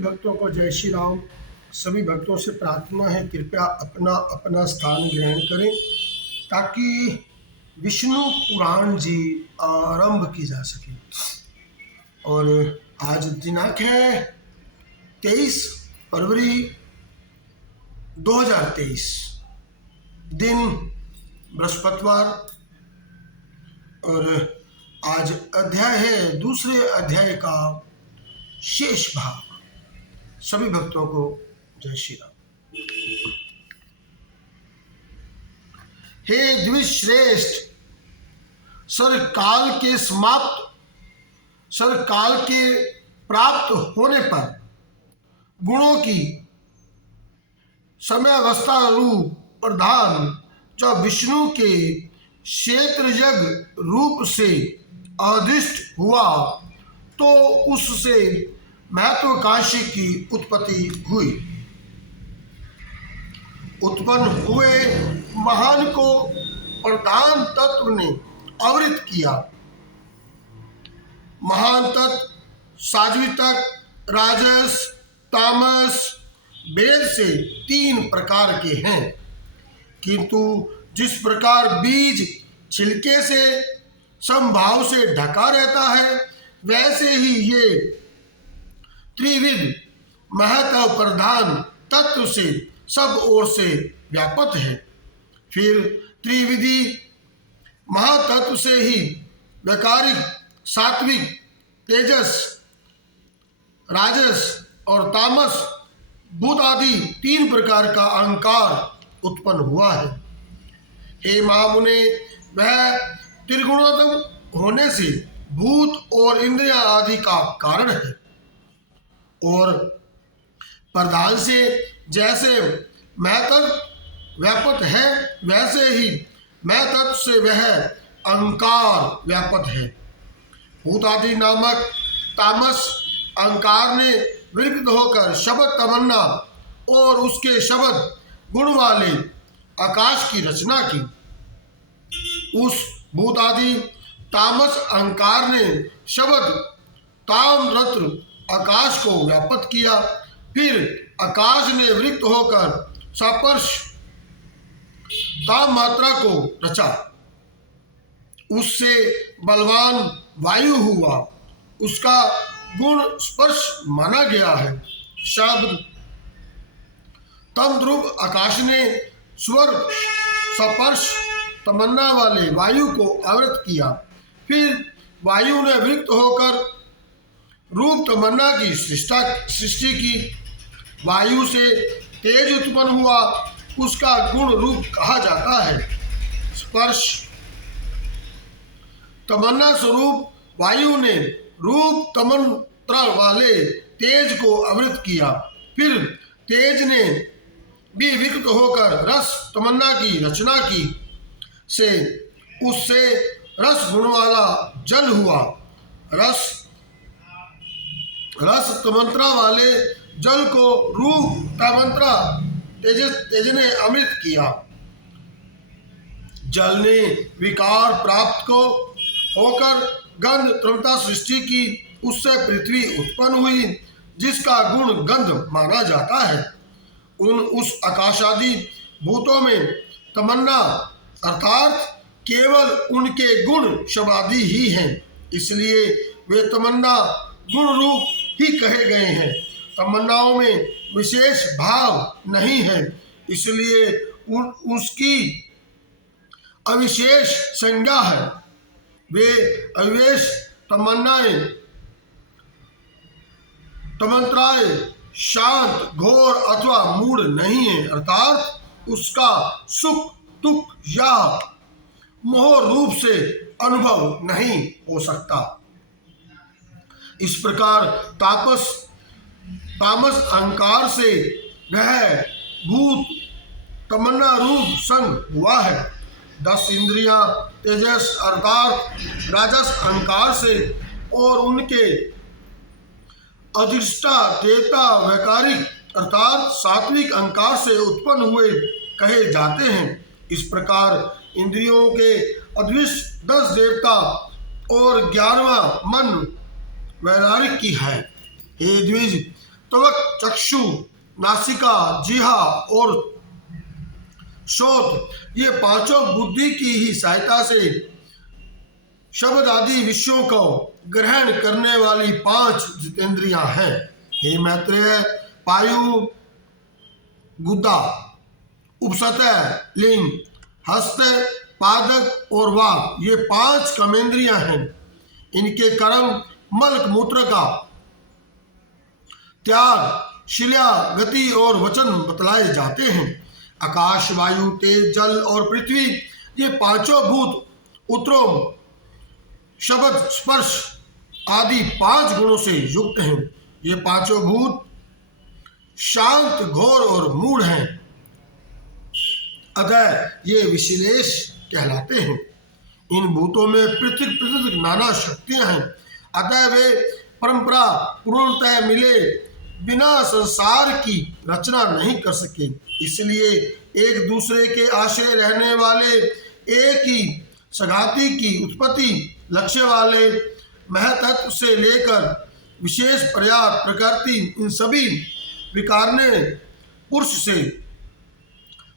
भक्तों को जय श्री राम। सभी भक्तों से प्रार्थना है कृपया अपना अपना स्थान ग्रहण करें ताकि विष्णु पुराण जी आरंभ की जा सके। और आज दिनांक है 23 फरवरी 2023, दिन बृहस्पतिवार, और आज अध्याय है दूसरे अध्याय का शेष भाग। सभी भक्तों को जय श्री राम। हे द्विश्रेष्ठ, सरकाल के प्राप्त होने पर गुणों की समयावस्था रूप प्रधान जो विष्णु के क्षेत्रजग रूप से अधिष्ठ हुआ, तो उससे महत्वाकांक्षी की उत्पत्ति हुई। उत्पन्न हुए महान को प्रधान तत्व ने आवृत किया। महान तत्व सात्विक, राजस, तामस भेद से 3 प्रकार के हैं, किंतु जिस प्रकार बीज छिलके से समभाव से ढका रहता है, वैसे ही ये त्रिविध महत्व प्रधान तत्व से सब ओर से व्यापक है। फिर त्रिविधि महातत्व से ही वैकारिक, सात्विक, तेजस, राजस और तामस भूत आदि 3 प्रकार का अहंकार उत्पन्न हुआ है। हे महामुने, वह त्रिगुणात्मक होने से भूत और इंद्रिया आदि का कारण है, और प्रधान से जैसे महतत्व व्यापक है, वैसे ही महतत्व से वह अहंकार व्यापक है। भूत आदि नामक तामस अहंकार ने विकृत होकर शब्द तमन्ना और उसके शब्द गुण वाले आकाश की रचना की। उस भूत आदि तामस अहंकार ने शब्द ताम्रत्र आकाश को व्यापक किया। फिर आकाश ने विकृत होकर स्पर्श ताम मात्रा को रचा। उससे बलवान वायु हुआ, उसका गुण स्पर्श माना गया है। शब्द तम ध्रुव आकाश ने स्वर स्पर्श तमन्ना वाले वायु को आवृत किया। फिर वायु ने विकृत होकर रूप तमन्ना की सृष्टि की। वायु से तेज उत्पन्न हुआ, उसका गुण रूप कहा जाता है। स्पर्श तमन्ना स्वरूप वायु ने रूप तमन्त्रा वाले तेज को आवृत किया। फिर तेज ने भी विकृत होकर रस तमन्ना की रचना की, से उससे रस गुण वाला जल हुआ। रस तमंत्रा वाले जल को रूप तमंत्रा तेज ने अमृत किया। जल ने विकार प्राप्त को होकर गंध तृणता सृष्टि की। उससे पृथ्वी उत्पन्न हुई, जिसका गुण गंध माना जाता है। उस आकाशादि भूतों में तमन्ना अर्थात केवल उनके गुण शब्दादि ही हैं, इसलिए वे तमन्ना गुण रूप ही कहे गए हैं। तमन्नाओं में विशेष भाव नहीं है, इसलिए उसकी अविशेष संज्ञा है। वे अविशेष तमंत्राएं शांत, घोर अथवा मूढ़ नहीं है, अर्थात उसका सुख, दुख या मोह रूप से अनुभव नहीं हो सकता। इस प्रकार तामस अहंकार से वह भूत तमन्ना रूप संग हुआ है। 10 इंद्रियां तेजस अर्थात राजस अहंकार से और उनके अधिष्ठा देवता वैकारिक अर्थात सात्विक अहंकार से उत्पन्न हुए कहे जाते हैं। इस प्रकार इंद्रियों के अधिष्ठ 10 देवता और 11वां मन वैरागिक की है। हे द्विज, त्वक, चक्षु, नासिका, जिह्वा और श्रोत, ये पांचों बुद्धि की ही सहायता से शब्द आदि विषयों को ग्रहण करने वाली 5 जितेंद्रियां हैं। हे मैत्रेय, पायु, गुदा, उपसतह, लिंग, हस्त, पादक और वाक, ये 5 कर्मेंद्रियां हैं। इनके कर्म मल मूत्र का त्याग, शिला, गति और वचन बतलाए जाते हैं। आकाश, वायु, तेज, जल और पृथ्वी, ये पांचों भूत उत्तरों शब्द, स्पर्श आदि 5 गुणों से युक्त हैं। ये पांचों भूत शांत, घोर और मूढ़ हैं, अतः ये विश्लेष कहलाते हैं। इन भूतों में पृथक पृथक नाना शक्तियां हैं, अतः वे परंपरा पूर्णतः मिले बिना संसार की रचना नहीं कर सके। इसलिए एक दूसरे के आश्रय रहने वाले एक ही सगाती की उत्पत्ति लक्ष्य वाले महतत्व से लेकर विशेष पर्याप्त प्रकृति, इन सभी विकारने पुरुष से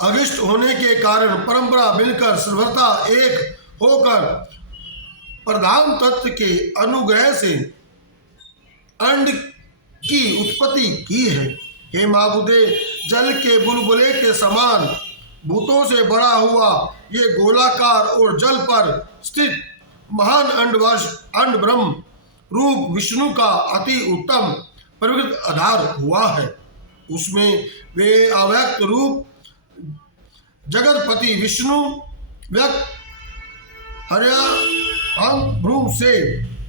अभिष्ट होने के कारण परंपरा मिलकर सर्वथा एक होकर प्रधान तत्व के अनुग्रह से अंड की उत्पत्ति की है। हे माबुदे, जल के बुलबुले के समान भूतों से बड़ा हुआ ये गोलाकार और जल पर स्थित महान अंड ब्रह्म रूप विष्णु का अति उत्तम प्रवृत्त आधार हुआ है। उसमें वे अव्यक्त रूप जगतपति विष्णु व्यक्त हर्याभ्रूम से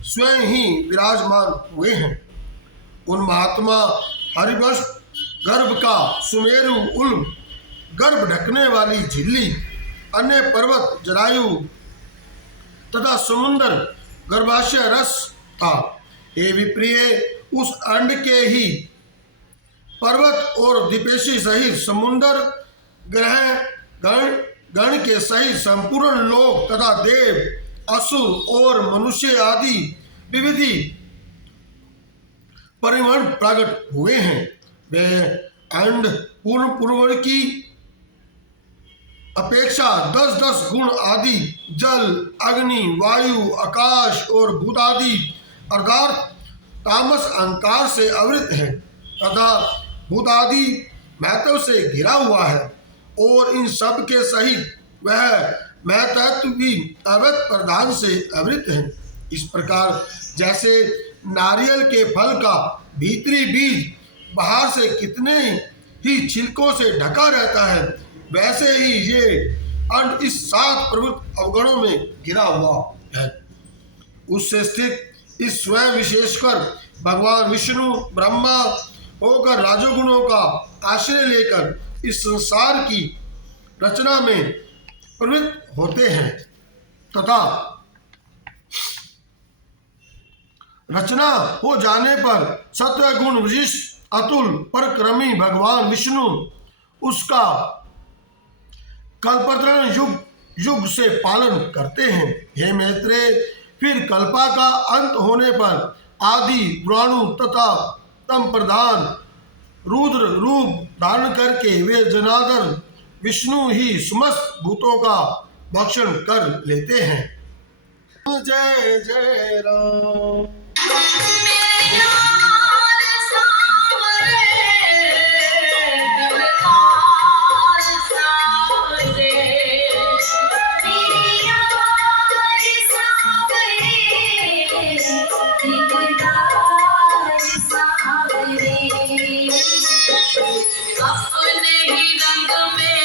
स्वयं ही विराजमान हुए हैं। उन महात्मा हरिवंश गर्भ का सुमेरु उल्म, गर्भ ढकने वाली झिल्ली, अन्य पर्वत जरायु तथा समुद्र गर्भाशय रस था। हे विप्रिय, उस अंड के ही पर्वत और दिपेशी सहित समुद्र ग्रह गण के सहित संपूर्ण लोक तथा देव, असुर और मनुष्य आदि विविधि परिमाण प्रकट हुए हैं। वे अंड पूर्ण की अपेक्षा 10-10 गुण आदि जल, अग्नि, वायु, आकाश और भूत आदि अर्थात तामस अहंकार से आवृत है तथा भूत आदि महत्व से घिरा हुआ है, और इन सब के सहित वह महतत्व भी अवैध प्रधान से आवृत है। इस प्रकार जैसे नारियल के फल का भीतरी बीज बाहर से कितने ही छिलकों से ढका रहता है, वैसे ही ये अंड इस 7 प्रमुख अवगुणों में घिरा हुआ है। उससे स्थित इस स्वयं विशेषकर भगवान विष्णु ब्रह्मा होकर राजोगुणों का आश्रय लेकर इस संसार की रचना में प्रवृत्त होते हैं तथा रचना हो जाने पर सत्वगुण विशिष्ट अतुल परक्रमी भगवान विष्णु उसका कल्पतरण युग युग से पालन करते हैं। हे मैत्रेय, फिर कल्पा का अंत होने पर आदि व्राणु तथा तम प्रधान रुद्र रूप धारण करके वे जनार्दन विष्णु ही समस्त भूतों का भक्षण कर लेते हैं। जय जय राम। अपने ही रंग में